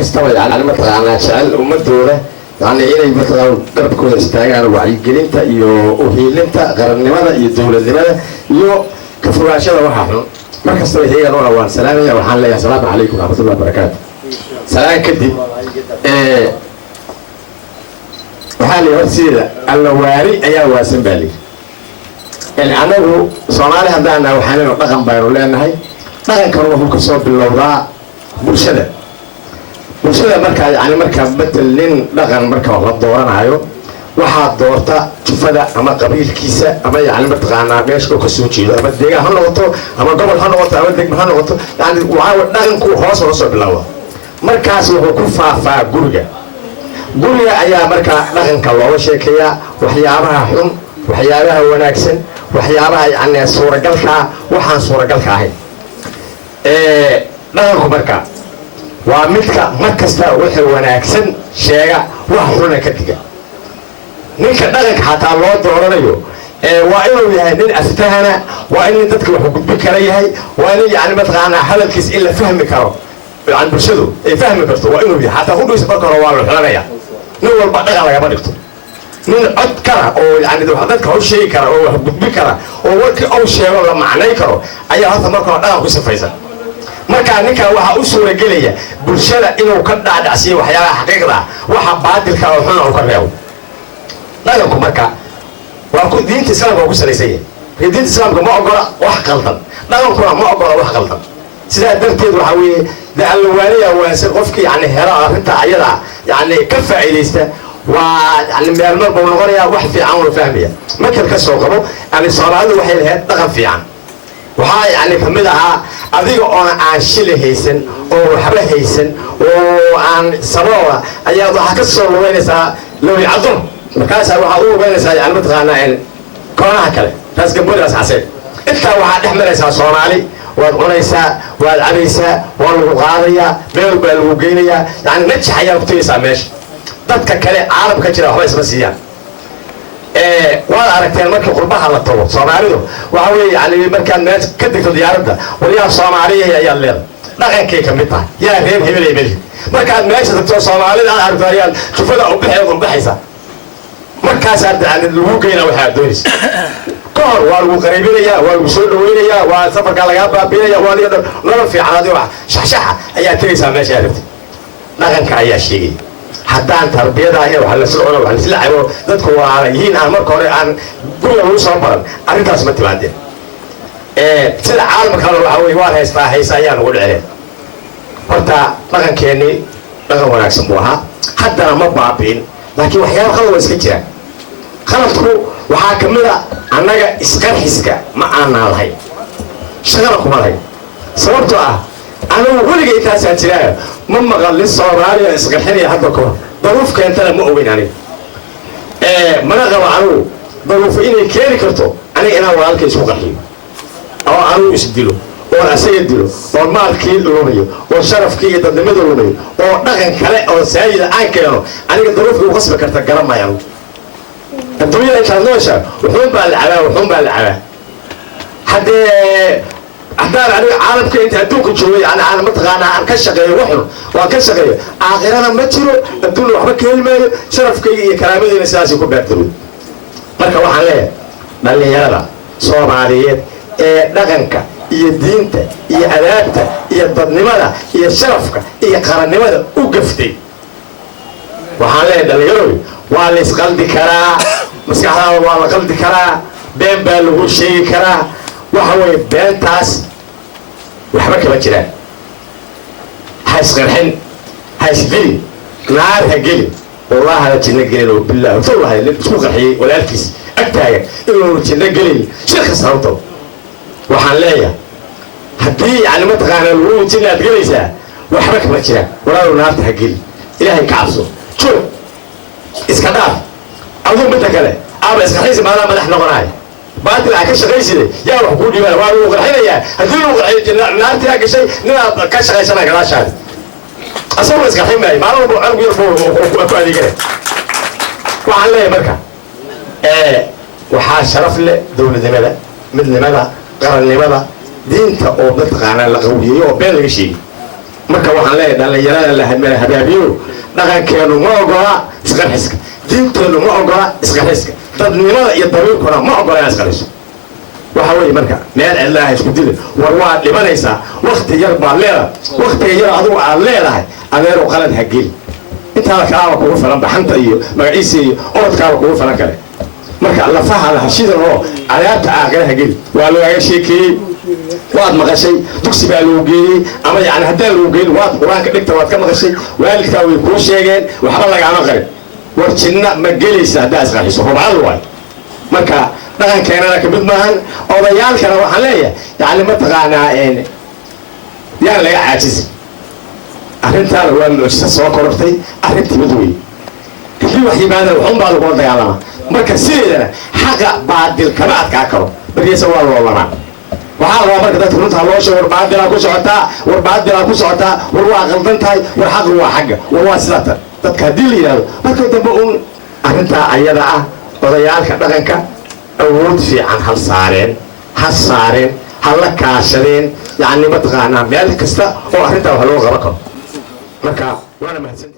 كستوى يعني مثلا شعل ومدورة يعني إلى مثلا قرب كل استعجال وعي جرينتا يوهيلنتا قرن ماذا يدور لماذا يو كفراشة وحنا ما كستوى هي نوع وان سلام يا وحنا يا سلام عليكم ورحمة الله وبركاته سلام كدي وحالي ورسيدة الواري أيها واسم بالي يعني أنا صومالي هذا وحنا رقم بيرو لأن هاي ما كانوا هم كسر باللوضاء برشدة marka yani marka bedelin dhaqan marka la dooranayo waxa doorta jufada ama qabiilkiisa ama yani martaqaana meesha ka soo jeedo ama deegaan ha noqoto ama gobol ha noqoto ama degmo ha noqoto yani waxa dhaqanku hoos u soo bilowda markaas wuxuu ku faafaa guriga ayaa marka dhaqanka looga sheekeeyaa waxyaabaha xun waxyaabaha wanaagsan waxyaabaha yani suuragalka waxaan suuragalka ahayn dhaqanku marka waa midka markasta wixii wanaagsan sheega wax xun ka diga ninka dhaqanka xataa loo dooranayo waa inuu yahay nin aftahana waa in dadka wax gudbi kara yahay waa in yani mataqaana hadalkiis in la fahmi karo yani bulshadu ay fahmi karto waa inuu yahay xataa hudhiis marka hore waa la xulanaya nin walba dhaqan lagama dhigto nin cod kara oo yani dadka u sheegi kara oo wax gudbi kara oo warkii uu sheego la macnay karo ayaa hadda marka hore dhaqan ku sifaysan marka ninka waxa u suura gelaya bulshada inuu ka dhaadhacsiyo waxyaabaha xaqiiqda waxa baadilka oo xun oo ka reebo dhaqanku marka waa ku diinta islaamka ku salaysan diinta islaamka ma ogola wax qaldan dhaqankuna ma ogola wax qaldan sidaa darteed waxa weeye da'alwaaniya waa qofkii yani helo arrinta ayada yani ka faa'iideysta waa yani meel marba noqonaya wax fiican oo fahmaya marka ka soo qabo yani Soomaalidu waxay lahayd dhaqan fiican waxaa yani kamid ahaa adiga oo aan shil haysan oo waxba haysan oo aan sababa ayaa waxa ka soo lugeynaysaa looy cadun markaas waxa uu lugeynaysaa yani mataqaana in koonaha kale taas gabadhaas xaseen inta waxa dhexmaraysaa Soomaali waad cunaysaa waad cabaysaa waa lagu qaadayaa meel baa lagu geynayaa yani najax ayaa ku taysaa meesha dadka kale caalamka jira waxba isma siiyaan waa aragteen markii qurbaha la tago Soomaalidu waxa weeye yani markaan mees ka degto diyaaradda wariyaha Soomaaliyeed ayaa leedahay dhaqankay ka mid tahay yaa reer hebel ay mali markaad meesha tagto Soomaalida aad aragtayaan jufada u baxaysa markaas aad lagu geeyna waxa doonaysa koor waa lagu qareebinaya waa lagu soo dhaweynaya waa safarka laga baabinaya waa nolol fiican adiga wax shaxshaxa ayaa tagaysaa meesha aragtay dhaqanka ayaa sheegay haddaan tarbiyada ayaa waxa la socona waxa la islaaxo dadku waa yihiin aan marka hore aan guriga ugu soo baran arrintaas ma timaadeen sida caalamka kale waxa weeye waa haysa ayaan ugu dhiceen horta dhaqankeeni dhaqan wanaagsan buu ahaa haddana ma baabiin laakiin waxyaabo qalad waa iska jiraan qaladku waxaa kamid ah annaga isqarxiska ma aanaa lahayn shaqana kuma lahayn sababtoo ah أنا أقول لك إنت ساتراه مم قال للصومالي إسقحني هذا كون ظروف كانت أنا مؤمن عليه ما نقول عنه ظروف إني كيري كرتو أنا وعالك يسوق حين أو عنه يسدله أو أسيدله أو مال كيل لونيه أو شرف كي يتدمد لونيه أو نقن كلا أو سعيد أنكره أنا ظروف يقصب كرت جرام ما يعمل الدنيا إن شاء الله شا وحوم بالعلا وحوم بالعلا حد أحضر على عالم كأنت أدوك شوي أنا متغنى عن كشقة وحنا وكشقة آخرنا ما تشرو الدنيا وحنا كلمة شرف كي كلامي الناس يكون بيعتروا مركب وحنا بل يلا صوماليات دغنك يدينته يأدابته يضنمده يشرفك يقرنمده وقفتي وحنا دليلوي والس قلبي كرا مسكحة والله قلبي كرا بين بالو شيء كرا وحوي بنتاس وحبك بجران حيسقرحن حيسقلي نار هقلي والله هذا جنة قليل بالله والله اللي بسوق الحي ولا الكيس أكتايا إنه جنة قليل شيخ صوته وحنلايا حدي يعني ما تغنى الولد جنة قليسة وحبك بجران ولا نار هقلي إلهي كعبسه شو إسكندر أظن بتكلم أبى إسكندر ما أنا مدحنا وراي بعد العكس شغال سيد يا روح قولي بقى وأنا وقرحين يا هذول نارتي هاك شيء نلا كشغال سنة كذا شهر أصور إسكندر ما أنا بقول أنا بقول أكو هذي كده وعلى مركا وحاش شرف له دولة لماذا مثل لماذا قرن لماذا دين تقوم تقعنا لقوية وبين الشيء marka waxaan leeyahay dhalinyarada la habaabiyo dhaqankeenu ma ogola isqarxiska diinteenu ma ogola isqarxiska dadnimada iyo dabiirkuna ma ogola isqarxiso waxa weeye marka meel cidlaha isku dile war waa dhimanaysaa waqti yar baa leedahay waqtiga yar adigu aad leedahay adeeru qalad ha geli intaada kalaaba kugu filan baxanta iyo magaciisa iyo orodkaaba kugu filan kale marka lafaha hashidan oo cadaabta aakhira ha geli waa looga sheekeeyey waad maqashay dugsi baa loo geeyey ama yani haddaan loo geyn waad qur-aanka dhigta waad ka maqashay waalidkaa way kuu sheegeen waxba lagaama qarin war jinna ma gelaysa haddaa isqarxiso rubcadu waay marka dhaqankeenana ka mid maahan odayaalkana waxaan leeyahay yani mataqaanaa yaan laga caajisi arrintaana waa mucjiso soo korortay arrintii mid wey haddii wax yimaadana waxunbaa lagula dagaalamaa marka sideedana xaqa baadil kama adkaa karo baryeesa waa loolamaa waxaa rabaa marka dadka runtaa loo sheego war baadilaa ku socotaa war baadilaa ku socotaa war waa qaldan tahay war xaqi waa xagga war waa sidaa tan dadka haddii la yidhahdo marka dambe uun arrintaa ayada ah odayaalka dhaqanka awood fiican ha saareen ha la kaashadeen yani mataqaanaa meel kasta oo arrintaa wax loo qaban karo marka waana mahadsan